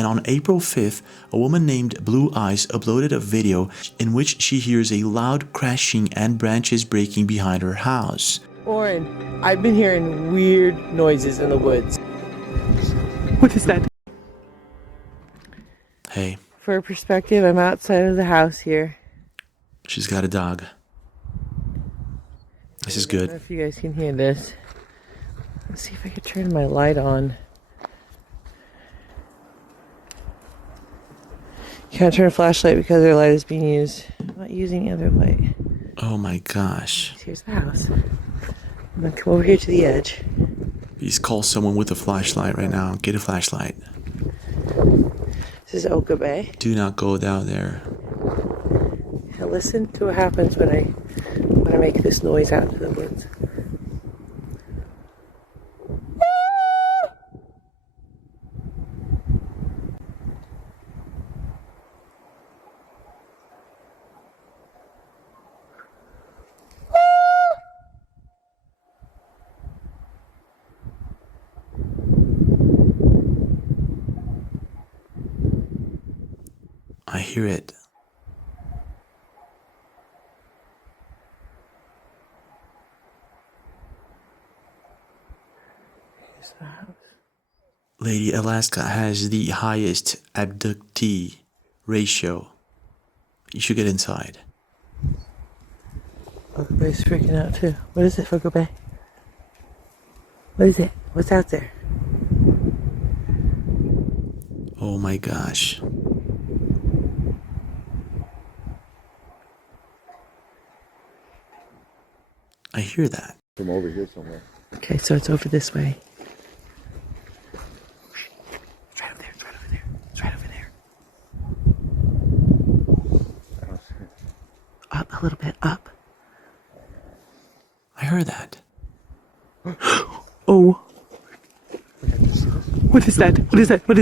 And on April 5th, a woman named Blue Eyes uploaded a video in which she hears a loud crashing and branches breaking behind her house. Oren, I've been hearing weird noises in the woods. What is that? Hey, For perspective, I'm outside of the house here. she's got a dog. This is I don't know good. if you guys can hear this. Let's see if I can turn my light on. You can't turn a flashlight because their light is being used. I'm not using the other light. Oh my gosh. Here's the house. I'm gonna come over here to the edge. Please call someone with a flashlight right now. Get a flashlight. This is Okabe. Do not go down there. Now listen to what happens when I make this noise out into the woods. I hear it. Here's the house. Lady Alaska has the highest abductee ratio. You should get inside. Okabe's freaking out too. What is it, Okabe? What is it? What's out there? Oh my gosh. I hear that. From over here somewhere. Okay, so it's over this way. It's right over there. It's right over there. It's right over there. I don't see it. Up a little bit. Up. I heard that. Oh. What is that? What is that? What is that?